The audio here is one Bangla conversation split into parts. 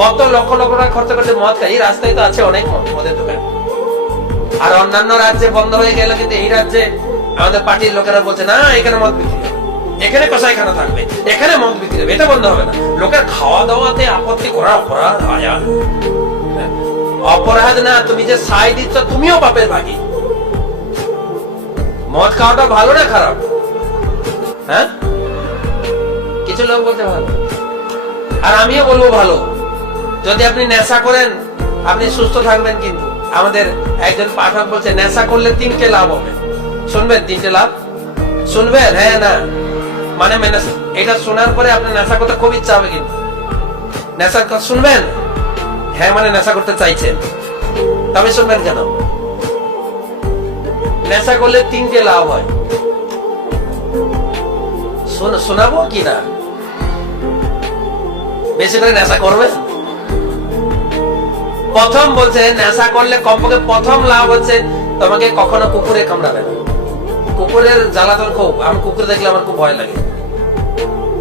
কত লক্ষ লক্ষ টাকা খরচা করছে মদ খায়। এই রাস্তায় তো আছে অনেক মদের দোকান। আর অন্যান্য রাজ্যে বন্ধ হয়ে গেল, কিন্তু এই রাজ্যে আমাদের পার্টির লোকেরা বলছে না, এখানে মদ বিক্রি হবে, এখানে কসাইখানা থাকবে, এখানে মদ বিক্রি হবে, এটা বন্ধ হবে না। লোকের খাওয়া দাওয়াতে আপত্তি করা অপরাধ। আয়ার অপরাধ না, তুমি যে সাই দিচ্ছ তুমিও পাপের ভাগী। মদ খাওয়াটা ভালো না খারাপ? হ্যাঁ, কিছু লোক বলতে ভালো, আর আমিও বলবো ভালো। যদি আপনি নেশা করেন আপনি সুস্থ থাকবেন, কিন্তু আমাদের একজন পাঠক বলছে নেশা করলে 3টে লাভ হবে। শুনবেন 3টে লাভ? শুনবেন? হ্যাঁ না মানে এটা শোনার পরে আপনার নেশা করতে খুব ইচ্ছা হবে, কিন্তু নেশা শুনবেন? হ্যাঁ মানে নেশা করতে চাইছেন, তবে শুনবেন কেন? নেশা করলে 3টে লাভ হয়। শোনাবো কি না? বেশি করে নেশা করবেন। প্রথম বলছে নেশা করলে কমপক্ষে প্রথম লাভ হচ্ছে তোমাকে কখনো কুকুরে কামড়াবে না। কুকুরের জ্বালাতন খুব, আমি কুকুর দেখলে আমার খুব ভয় লাগে।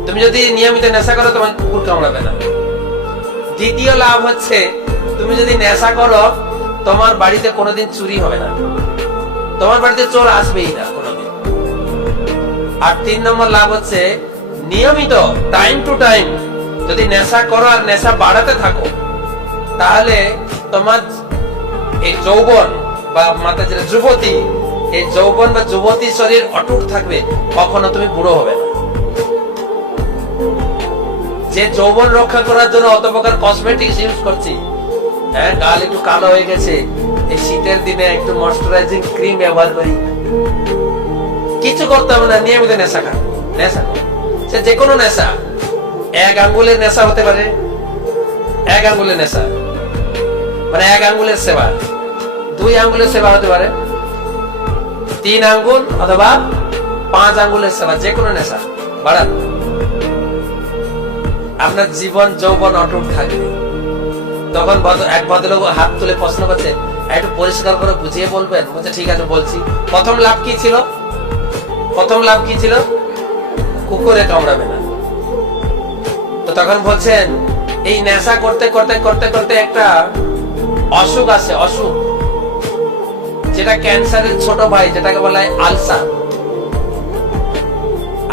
তুমি যদি নিয়মিত নেশা করো তোমাকে কুকুর কামড়াবে না। দ্বিতীয় লাভ হচ্ছে তুমি যদি নেশা করো তোমার বাড়িতে কোনোদিন চুরি হবে না, তোমার বাড়িতে চোর আসবেই না কোনোদিন। আর 3 নম্বর লাভ হচ্ছে নিয়মিত টাইম টু টাইম যদি নেশা করো আর নেশা বাড়াতে থাকো, তাহলে তোমার এই যৌবন বা মাতা যেটা যুবতী, এই যৌবন বা যুবতী শরীর অটুট থাকবে, কখনো তুমি বুড়ো হবে না। যে যৌবন রক্ষা করার জন্য অত প্রকার কসমেটিক্স ইউজ করছি, হ্যাঁ গাল একটু কালো হয়ে গেছে, এই শীতের দিনে একটু ময়শ্চারাইজিং ক্রিম ব্যবহার করি, কিছু করতে হবে না, নিয়মিত নেশা খাও। নেশা করো, সে যে কোনো নেশা। 1 আঙ্গুলের নেশা হতে পারে, 1 আঙ্গুলের নেশা মানে 1 আঙ্গুলের সেবা, 2 আঙ্গুলের সেবা হতে পারে, 3 আঙ্গুল অথবা 5 আঙ্গুলের সেবা, যে কোনো নেশা বাড়ান। আপনার জীবন যৌবন অটুট থাকবে। তখন এক ভদ্রলোক হাত তুলে প্রশ্ন করছে, একটু পরিষ্কার করে বুঝিয়ে বলবেন? বলছে ঠিক আছে বলছি। প্রথম লাভ কি ছিল? প্রথম লাভ কি ছিল? কুকুরে কামড়াবে না। তো তখন বলছেন এই নেশা করতে করতে করতে করতে একটা অসুখ আছে, অসুখ যেটা ক্যান্সারের ছোট ভাই, যেটাকে বলা হয় আলসার।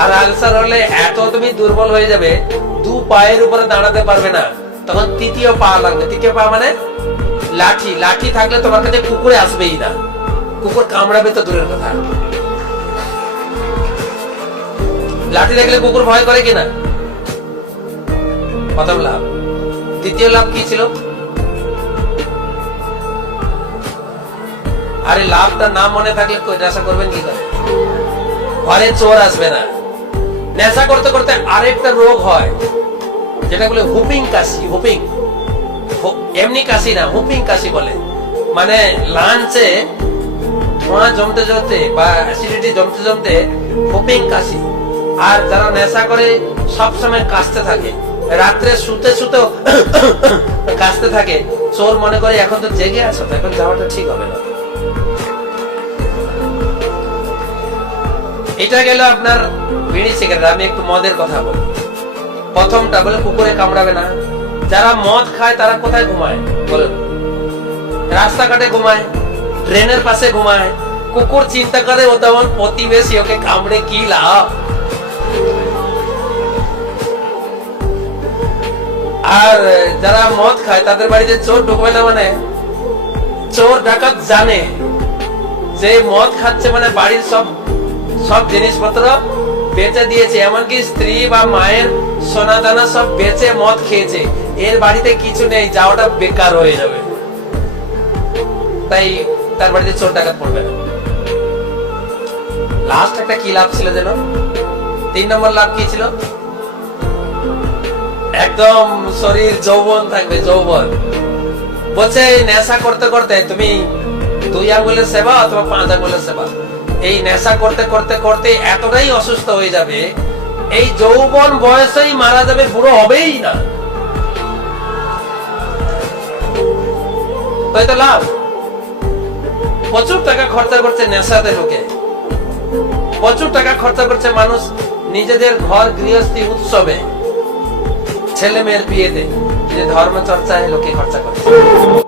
আর আলসার হলে এত তুমি দুর্বল হয়ে যাবে 2 পায়ের উপরে দাঁড়াতে পারবে না, তখন 3য় পা লাগবে। 3য় পা মানে লাঠি। লাঠি থাকলে তোমার কাছে কুকুরে আসবেই না, কুকুর কামড়াবে তো দূরের কথা। লাঠি দেখলে কুকুর ভয় করে কিনা? প্রথম লাভ। দ্বিতীয় লাভ কি ছিল? আরে লাভটা না মনে থাকলে নেশা করবেন কি করে? ঘরে চোর আসবে না। নেশা করতে করতে আরেকটা রোগ হয় যেটা বলে হুপিং কাশি। হুপিং, এমনি কাশি না, হুপিং কাশি বলে। মানে লাঞ্চে ধোঁয়া জমতে জমতে বা অ্যাসিডিটি জমতে জমতে হুপিং কাশি। আর যারা নেশা করে সবসময় কাশতে থাকে, রাত্রে শুতে শুতেও কাশতে থাকে, চোর মনে করে এখন তো জেগে আসো, এখন যাওয়াটা ঠিক হবে না। এটা গেল আপনার বিড়ি সিগারেট। আমি একটু মদের কথা বলি। প্রথমটা বলে কুকুরে কামড়াবে না। যারা মদ খায় তারা কোথায় ঘুমায় বলেন? রাস্তাঘাটে ঘুমায়, ট্রেনের পাশে ঘুমায়। কুকুর চিন্তা করে ও তেমন প্রতিবেশী, ওকে কামড়ে কি লাভ? আর যারা মদ খায় তাদের বাড়িতে চোর ঢুকবে না, মানে চোর ডাকাত জানে যে মদ খাচ্ছে মানে বাড়ির সব জিনিসপত্র বেচে দিয়েছে, এমনকি স্ত্রী বা মায়ের সোনা দানা সব বেচে মদ খেয়েছে, এর বাড়িতে কিছু নেই, যাওয়াটা বেকার হয়ে যাবে। তাই তার বাড়িতে চোর ডাকাত পড়বে না। লাস্ট একটা কি লাভ ছিল যেন? 3 নম্বর লাভ কি ছিল? একদম শরীর যৌবন থাকবে, যৌবন। বলছে নেশা করতে করতে তুমি 2 আঙ্গুলের সেবা অথবা 5 আঙ্গুলের সেবা, এই নেশা করতে করতে করতে এতটাই অসুস্থ হয়ে যাবে, এই যৌবন বয়সেই মারা যাবে, বুড়ো হবেই না। তাই তো লাভ। প্রচুর টাকা খরচা করছে নেশাতে ঢুকে, প্রচুর টাকা খরচা করছে মানুষ নিজেদের ঘর গৃহস্থী উৎসবে, ছেলে মেয়ের বিয়েতে। যে ধর্ম চর্চায় লোকে খরচা করে